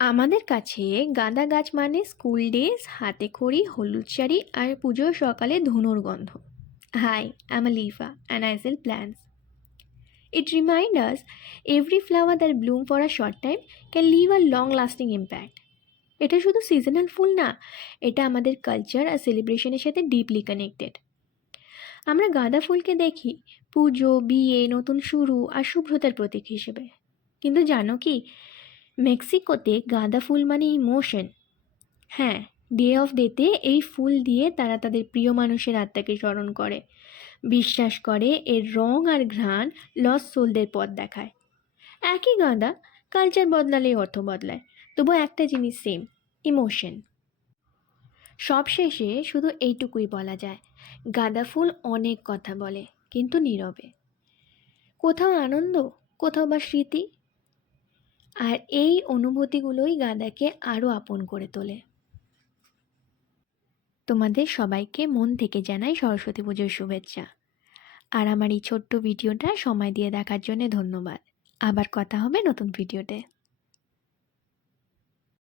আমাদের কাছে গাঁদা গাছ মানে স্কুল ডেজ, হাতে খড়ি, হলুদ শাড়ি আর পুজোর সকালে ধুনোর গন্ধ। Hi, I'm Alifa and I sell plants. It reminds us every flower that bloom for a short time can leave a long lasting impact. এটা শুধু সিজনাল ফুল না, এটা আমাদের কালচার আর সেলিব্রেশনের সাথে ডিপলি কানেক্টেড। আমরা গাঁদা ফুলকে দেখি পুজো, বিয়ে, নতুন শুরু আর শুভ্রতার প্রতীক হিসেবে। কিন্তু জানো কি, মেক্সিকোতে গাঁদা ফুল মানে ইমোশন। হ্যাঁ, ডে অফ ডেতে এই ফুল দিয়ে তারা তাদের প্রিয় মানুষের আত্মাকে স্মরণ করে, বিশ্বাস করে এর রং আর ঘ্রাণ লস সোলদের পথ দেখায়। একই গাঁদা, কালচার বদলালেই অর্থ বদলায়, তবু একটা জিনিস সেম, ইমোশন। সবশেষে শুধু এইটুকুই বলা যায়, গাঁদা ফুল অনেক কথা বলে, কিন্তু নীরবে। কোথাও আনন্দ, কোথাও বা স্মৃতি। আর এই অনুভূতিগুলোই গাঁদাকে আরও আপন করে তোলে। তোমাদের সবাইকে মন থেকে জানাই সরস্বতী পুজোর শুভেচ্ছা। আর আমার এই ছোট্ট ভিডিওটা সময় দিয়ে দেখার জন্য ধন্যবাদ। আবার কথা হবে নতুন ভিডিওতে।